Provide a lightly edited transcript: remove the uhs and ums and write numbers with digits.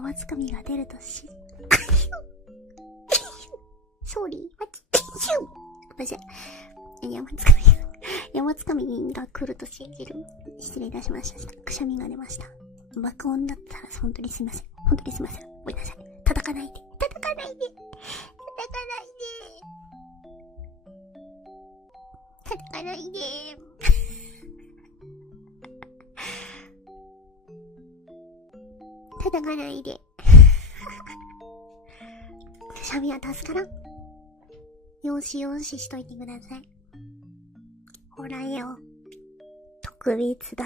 山つかみが出るとソーリー、ごめんなさい。山つかみが来ると信じる。失礼いたしました。くしゃみが出ました。爆音だったら本当にすいません。本当にすいません。ごめんなさい。叩かないで。叩かないで。叩かないで。叩かないで。くしゃみは助からん。よしよししといてください。ほらよ。特別だ。